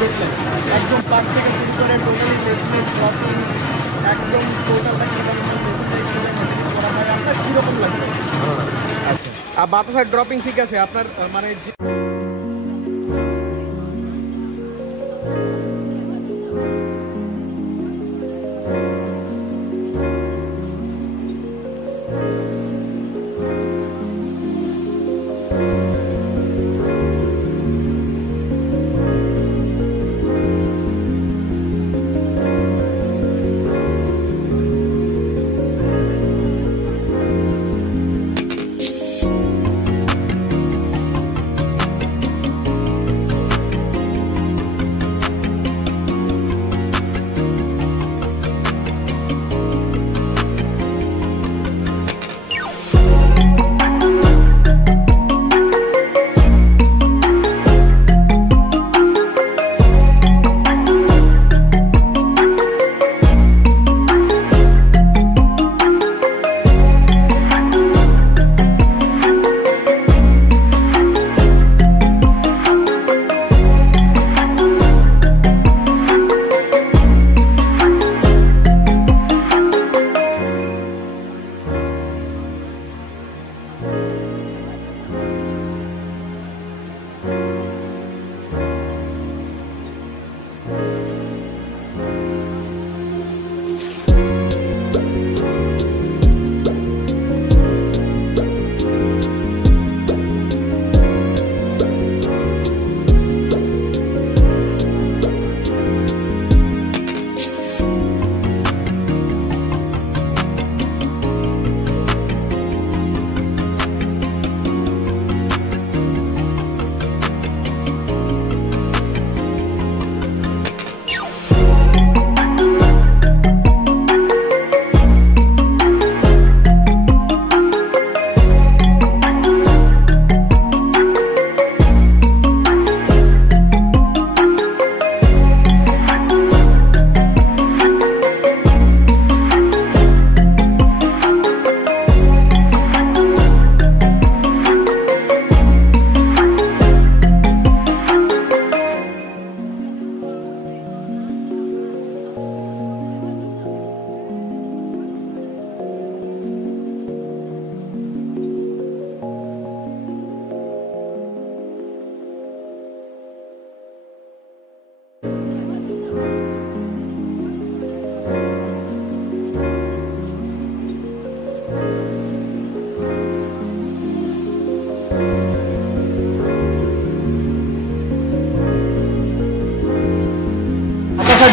দেখলেন, একদম পাক থেকে শুরু করে টোটালি মেশিনের ড্রপিং, একদম টোটালটা কীভাবে মেশিন করা হয়, আপনার কীরকম লাগবে? আচ্ছা, আর বাতাসের ড্রপিং ঠিক আছে আপনার মানে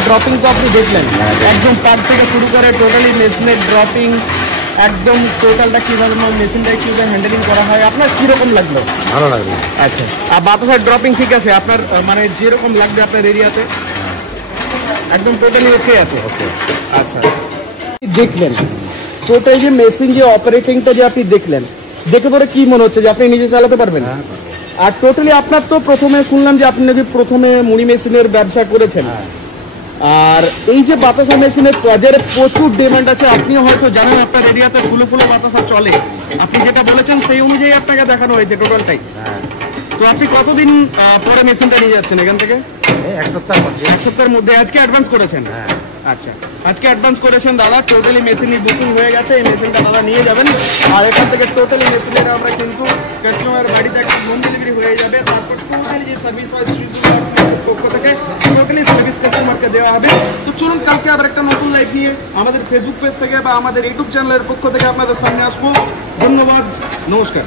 ড্রপিং তো আপনি দেখলেন, একদম পাক থেকে শুরু করে টোটালি মেশিনের ড্রপিং, একদম টোটালটা কীভাবে মেশিনটা কীভাবে হ্যান্ডেলিং করা হয়, আপনার কীরকম লাগলো? ভালো লাগলো। আচ্ছা, আর বাতাসের ড্রপিং ঠিক আছে আপনার মানে যেরকম লাগবে আপনার এরিয়াতে একদম টোটালি ওকে আছে? ওকে। আচ্ছা, দেখলেন টোটাল যে মেশিন যে অপারেটিংটা যে আপনি দেখলেন, দেখে পরে কি মনে হচ্ছে যে আপনি নিজে চালাতে পারবেন? আর টোটালি আপনার তো প্রথমে শুনলাম যে আপনি নাকি প্রথমে মুড়ি মেশিনের ব্যবসা করেছেন, আর এই যে বাতাসা মেশিনের বাজারে প্রচুর ডিমান্ড আছে, আপনিও হয়তো জানেন আপনার এরিয়াতে ফুলে ফুলে বাতাসা চলে, আপনি যেটা বলেছেন সেই অনুযায়ী আপনাকে দেখানো হয়েছে টোটালটাই। তো আপনি কতদিন পরে মেশিনটা নিয়ে যাচ্ছেন এখান থেকে? এক সপ্তাহের মধ্যে। আজকে অ্যাডভান্স করেছেন? আচ্ছা, আজকে অ্যাডভান্স করেছেন দাদা, টোটালি মেশিনই বুকিং হয়ে গেছে, এই মেশিনটা দাদা নিয়ে যাবেন। আর এখান থেকে টোটালি মেশিনের আমরা কিন্তু কাস্টমার বাড়িতে একটা হোম ডেলিভারি হয়ে যাবে, তারপর টোটালি যে সার্ভিস হয় পক্ষ থেকে টোটালি সার্ভিস কাস্টমারকে দেওয়া হবে। তো চলুন কালকে আবার একটা নতুন লাইভ নিয়ে আমাদের ফেসবুক পেজ থেকে বা আমাদের ইউটিউব চ্যানেলের পক্ষ থেকে আপনাদের সামনে আসবো। ধন্যবাদ, নমস্কার।